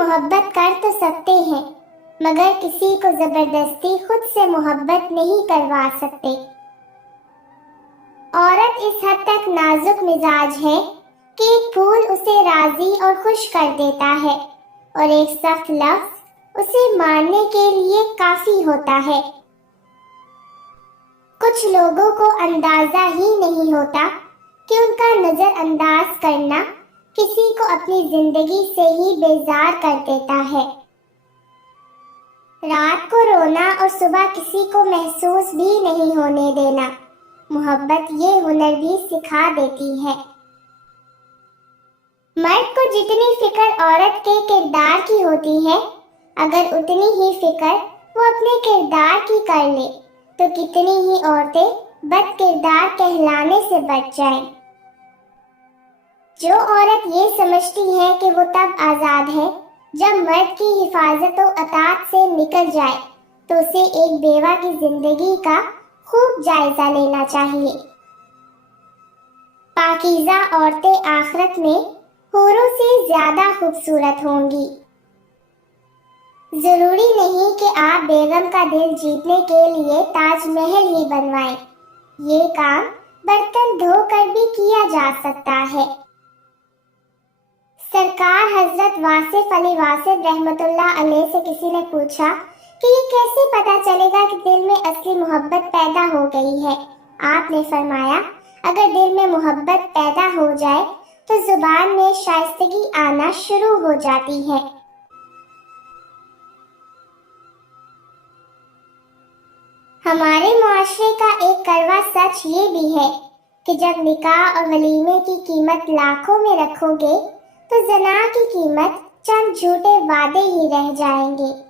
محبت کر تو سکتے ہیں مگر کسی کو زبردستی خود سے محبت نہیں کروا سکتے۔ عورت اس حد تک نازک مزاج ہے کہ ایک پھول اسے راضی اور خوش کر دیتا ہے اور ایک سخت لفظ اسے مارنے کے لیے کافی ہوتا ہے۔ کچھ لوگوں کو اندازہ ہی نہیں ہوتا کہ ان کا نظر انداز کرنا کسی کو اپنی زندگی سے ہی بیزار کر دیتا ہے۔ رات کو رونا اور صبح کسی کو محسوس بھی نہیں ہونے دینا محبت یہ ہنر بھی سکھا دیتی ہے۔ مرد کو جتنی فکر عورت کے کردار کی ہوتی ہے اگر اتنی ہی فکر وہ اپنے کردار کی کر لے تو کتنی ہی عورتیں بد کردار کہلانے سے بچ جائیں۔ جو عورت یہ سمجھتی ہے کہ وہ تب آزاد ہے جب مرد کی حفاظت و اطاعت سے نکل جائے تو اسے ایک بیوہ کی زندگی کا خوب جائزہ لینا چاہیے۔ پاکیزہ عورتیں آخرت میں حوروں سے زیادہ خوبصورت ہوں گی۔ ضروری نہیں کہ آپ بیگم کا دل جیتنے کے لیے تاج محل ہی بنوائیں، یہ کام برتن دھو کر بھی کیا جا سکتا ہے۔ سرکار حضرت واصف علی واصف رحمت اللہ علیہ سے کسی نے پوچھا کہ یہ کیسے پتا چلے گا کہ دل میں اصلی محبت پیدا ہو گئی ہے؟ آپ نے فرمایا اگر دل میں محبت پیدا ہو جائے تو زبان میں شائستگی آنا شروع ہو جاتی ہے۔ ہمارے معاشرے کا ایک کڑوا سچ یہ بھی ہے کہ جب نکاح اور ولیمے کی قیمت لاکھوں میں رکھو گے تو زنا کی قیمت چند جھوٹے وعدے ہی رہ جائیں گے۔